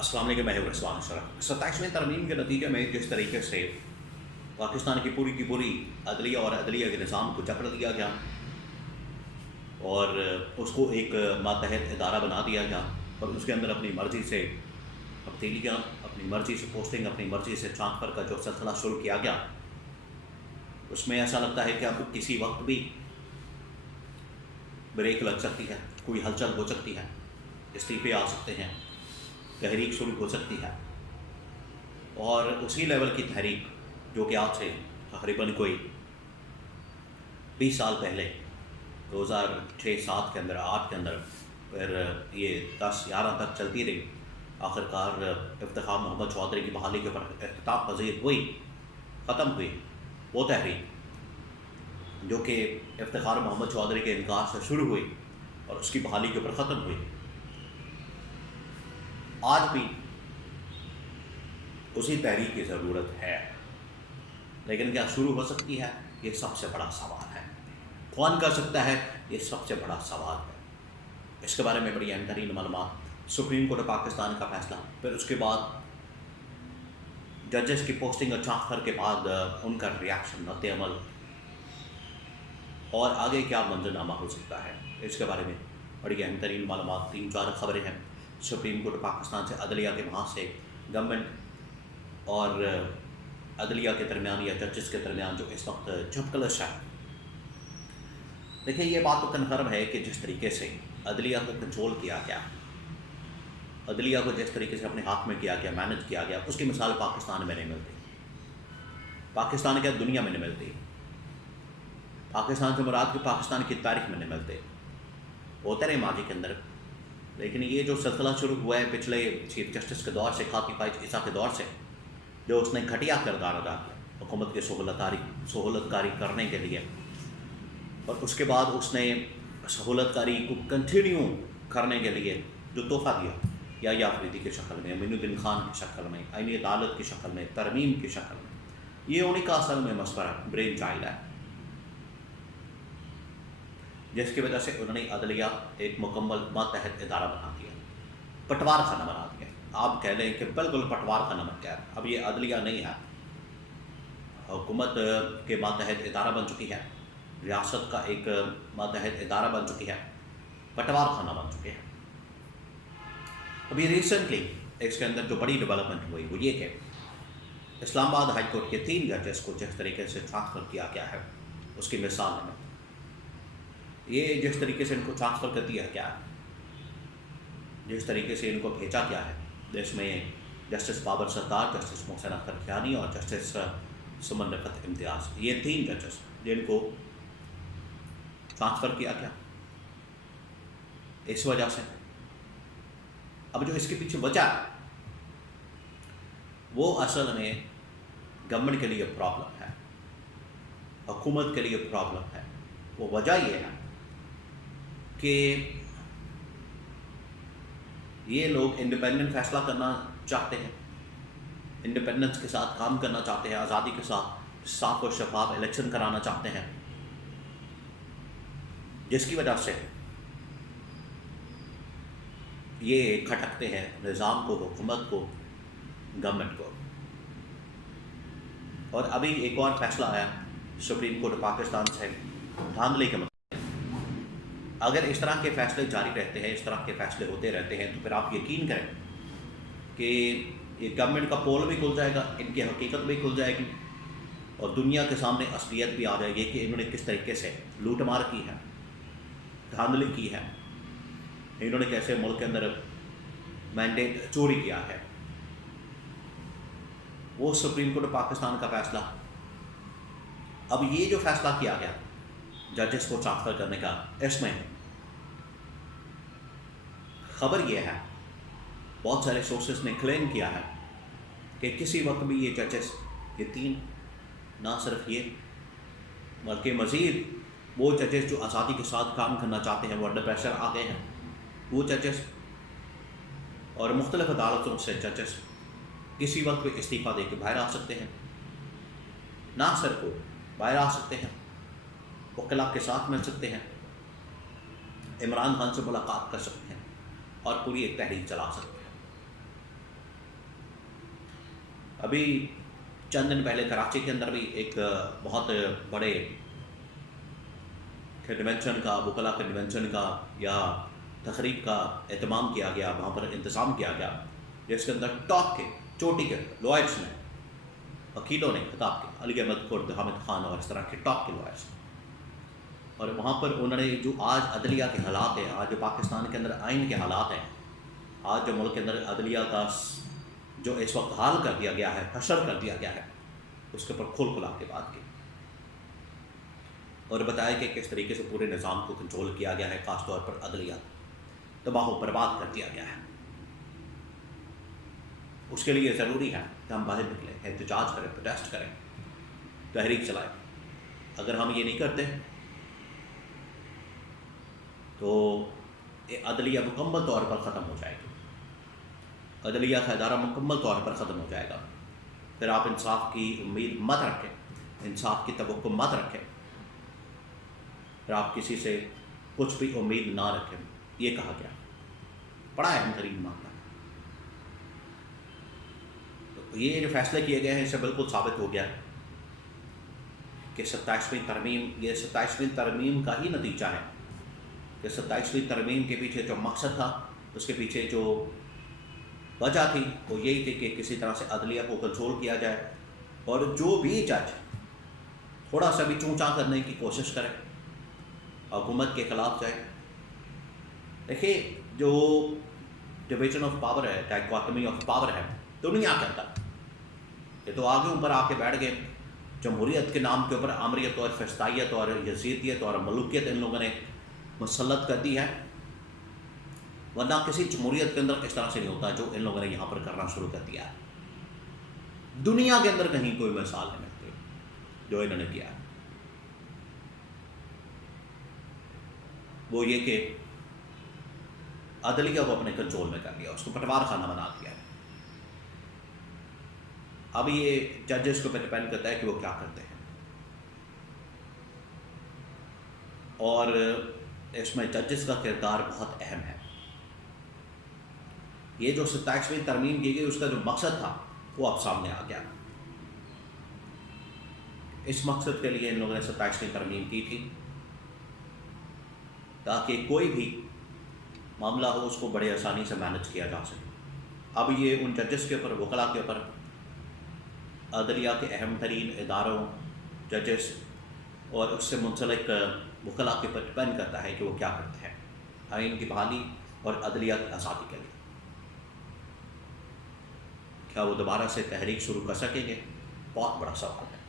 अस्सलाम वालेकुम, मैं हूं रिजवान शरफ। 27वीं तरमीम के नतीजे में जिस तरीके से पाकिस्तान की पूरी अदलिया और अदलिया के निज़ाम को जकड़ दिया गया और उसको एक मातहत इदारा बना दिया गया और उसके अंदर अपनी मर्ज़ी से तब्दीलियाँ, अपनी मर्ज़ी से पोस्टिंग, अपनी मर्ज़ी से ट्रांसफ़र का जो सिलसिला शुरू किया गया, उसमें ऐसा लगता है कि अब किसी वक्त भी ब्रेक लग सकती है, कोई हलचल हो सकती है, इस्तीफ़े आ सकते हैं, तहरीक शुरू हो सकती है। और उसी लेवल की तहरीक जो कि आज से तकरीबन कोई 20 साल पहले 2006-07 के अंदर, 8 के अंदर, फिर ये 10-11 तक चलती रही। आखिरकार इफ्तिखार मोहम्मद चौधरी की बहाली के ऊपर इख्तिताम पज़ीर हुई, ख़त्म हुई वो तहरीक जो कि इफ्तिखार मोहम्मद चौधरी के इनकार से शुरू हुई और उसकी बहाली के ऊपर ख़त्म हुई। आज भी उसी तहरीक की ज़रूरत है, लेकिन क्या शुरू हो सकती है? ये सबसे बड़ा सवाल है। कौन कर सकता है? ये सबसे बड़ा सवाल है। इसके बारे में बड़ी अहम तरीन मालूमात, सुप्रीम कोर्ट पाकिस्तान का फैसला, फिर उसके बाद जजेस की पोस्टिंग और ट्रांसफ़र के बाद उनका रिएक्शन, रद्द-ए-अमल और आगे क्या मंजरनामा हो सकता है, इसके बारे में बड़ी अहम तरीन मालूमात। 3-4 खबरें हैं सुप्रीम कोर्ट पाकिस्तान से, अदलिया के वहाँ से, गवर्नमेंट और अदलिया के दरमियान या जजेस के दरमियान जो इस वक्त झपकलश है। देखिए, ये बात तो कन्फर्म है कि जिस तरीके से अदलिया को कंट्रोल किया गया, अदलिया को जिस तरीके से अपने हाथ में किया गया, मैनेज किया गया, उसकी मिसाल पाकिस्तान में नहीं मिलती, पाकिस्तान क्या दुनिया में नहीं मिलती। पाकिस्तान से मुराद की पाकिस्तान की तारीख में नहीं मिलते, होते रहे माजी के अंदर। लेकिन ये जो सिलसिला शुरू हुआ है पिछले चीफ जस्टिस के दौर से, खाकी फाइज ईसा के दौर से, जो उसने घटिया किरदार अदा किया हुकूमत के सहूलतकारी करने के लिए, और उसके बाद उसने सहूलतकारी को कंटिन्यू करने के लिए जो तोहफ़ा दिया, या अफरीदी की शक्ल में, अमीनुद्दीन खान की शक्ल में, आईनी अदालत की शक्ल में, तरमीम की शक्ल में, ये उन्हीं का असल में मशवरा, ब्रेन चाइल्ड है, जिसकी वजह से उन्होंने अदलिया एक मुकम्मल मातहत इदारा बना दिया, पटवार खाना बना दिया। आप कह लें कि बिल्कुल पटवार खाना बन गया। अब ये अदलिया नहीं है, हुकूमत के मातहत इदारा बन चुकी है, रियासत का एक मातहत इदारा बन चुकी है, पटवार खाना बन चुके हैं। अभी रिसेंटली इसके अंदर जो बड़ी डेवलपमेंट हुई वो ये कि इस्लामाबाद हाई कोर्ट के 3 जजेस को जिस तरीके से ट्रांसफ़र किया गया है, उसकी मिसाल है। ये जिस तरीके से इनको ट्रांसफ़र कर दिया गया है, जिस तरीके से इनको भेजा गया है, इसमें जस्टिस बाबर सरदार, जस्टिस मोहसिन अख्तर ख़ियानी और जस्टिस सुमन रफ़त इम्तियाज़, ये 3 जजेस जिनको ट्रांसफ़र किया गया इस वजह से। अब जो इसके पीछे वजह है वो असल में गवर्नमेंट के लिए प्रॉब्लम है, हुकूमत के लिए प्रॉब्लम है। वो वजह ये है कि ये लोग इंडिपेंडेंट फैसला करना चाहते हैं, इंडिपेंडेंस के साथ काम करना चाहते हैं, आज़ादी के साथ साफ और शफाफ इलेक्शन कराना चाहते हैं, जिसकी वजह से ये खटकते हैं निज़ाम को, हुकूमत को, गवर्नमेंट को। और अभी एक और फैसला आया सुप्रीम कोर्ट पाकिस्तान से धांधली के मतलब, अगर इस तरह के फ़ैसले जारी रहते हैं, इस तरह के फ़ैसले होते रहते हैं, तो फिर आप यकीन करें कि ये गवर्नमेंट का पोल भी खुल जाएगा, इनकी हकीकत भी खुल जाएगी और दुनिया के सामने असलियत भी आ जाएगी कि इन्होंने किस तरीके से लूटमार की है, धांधली की है, इन्होंने कैसे मुल्क के अंदर मैंडेट चोरी किया है। वो सुप्रीम कोर्ट पाकिस्तान का फ़ैसला। अब ये जो फ़ैसला किया गया जजेस को ट्रांसफ़र करने का, इसमें खबर ये है, बहुत सारे सोर्सेस ने क्लेम किया है कि किसी वक्त भी ये जजेस, ये 3, ना सिर्फ ये बल्कि मज़ीद वो जजेस जो आज़ादी के साथ काम करना चाहते हैं, वो अंडर प्रेशर आ गए हैं, वो जजेस और मुख्तलिफ़ अदालतों से जजेस किसी वक्त भी इस्तीफ़ा दे के बाहर आ सकते हैं। ना सिर्फ वो बाहर आ सकते हैं, वकील के साथ मिल सकते हैं, इमरान खान से मुलाकात कर सकते हैं और पूरी एक तहरीक चला सकते हैं। ابھی چند دن پہلے کراچی کے اندر بھی ایک بہت بڑے کنونشن کا، وکلا کنونشن کا یا تقریب کا اہتمام کیا گیا، وہاں پر انتظام کیا گیا، جس کے اندر ٹاپ کے چوٹی کے لوائرس نے، وکیلوں نے خطاب کیا، علی احمد خرد، حامد خان اور اس طرح کے ٹاپ کے لوائرس، اور وہاں پر انہوں نے جو آج عدلیہ کے حالات ہیں، آج جو پاکستان کے اندر آئین کے حالات ہیں، آج جو ملک کے اندر عدلیہ کا جو اس وقت حال کر دیا گیا ہے، حشر کر دیا گیا ہے، اس کے اوپر کھل کھلا کے بات کی اور بتایا کہ کس طریقے سے پورے نظام کو کنٹرول کیا گیا ہے، خاص طور پر عدلیہ تباہ و برباد کر دیا گیا ہے۔ اس کے لیے ضروری ہے کہ ہم باہر نکلیں، احتجاج کریں، پروٹیسٹ کریں، تحریک چلائیں۔ اگر ہم یہ نہیں کرتے تو عدلیہ مکمل طور پر ختم ہو جائے گی، عدلیہ کا ادارہ مکمل طور پر ختم ہو جائے گا۔ پھر آپ انصاف کی امید مت رکھیں، انصاف کی توقع مت رکھیں، پھر آپ کسی سے کچھ بھی امید نہ رکھیں، یہ کہا گیا۔ بڑا اہم ترین معاملہ، تو یہ جو فیصلے کیے گئے ہیں اس سے بالکل ثابت ہو گیا کہ 27ویں ترمیم، یہ 27ویں ترمیم کا ہی نتیجہ ہے کہ 27ویں ترمیم کے پیچھے جو مقصد تھا، اس کے پیچھے جو وجہ تھی، وہ یہی تھی کہ کسی طرح سے عدلیہ کو کنٹرول کیا جائے، اور جو بھی جج تھوڑا سا بھی چونچا کرنے کی کوشش کرے، حکومت کے خلاف جائے۔ دیکھیے، جو ڈویژن آف پاور ہے، ڈائیکاٹمی آف پاور ہے دنیا کے اندر، یہ تو آگے اوپر آ کے بیٹھ گئے، جمہوریت کے نام کے اوپر آمریت اور فسطائیت اور یزیدیت اور ملوکیت ان لوگوں نے مسلط کر دی ہے، ورنہ کسی جمہوریت کے اندر اس طرح سے نہیں ہوتا جو ان لوگوں نے یہاں پر کرنا شروع کر دیا ہے۔ دنیا کے اندر کہیں کوئی مثال نہیں ملتی جو انہوں نے کیا ہے۔ وہ یہ کہ عدلیہ کو اپنے کنٹرول میں کر لیا، اس کو پٹوار خانہ بنا دیا۔ اب یہ ججز کو پہ ڈپینڈ کرتا ہے کہ وہ کیا کرتے ہیں، اور اس میں ججز کا کردار بہت اہم ہے۔ یہ جو 27ویں ترمیم کی گئی، اس کا جو مقصد تھا وہ اب سامنے آ گیا۔ اس مقصد کے لیے ان لوگوں نے 27ویں ترمیم کی تھی تاکہ کوئی بھی معاملہ ہو اس کو بڑے آسانی سے مینج کیا جا سکے۔ اب یہ ان ججز کے اوپر، وکلا کے اوپر، عدلیہ کے اہم ترین اداروں، ججز اور اس سے منسلک وکلا کے اوپر ڈپینڈ کرتا ہے کہ وہ کیا کرتے ہیں آئین کی بحالی اور عدلیہ کی آزادی کے لیے۔ کیا وہ دوبارہ سے تحریک شروع کر سکیں گے؟ بہت بڑا سوال ہے۔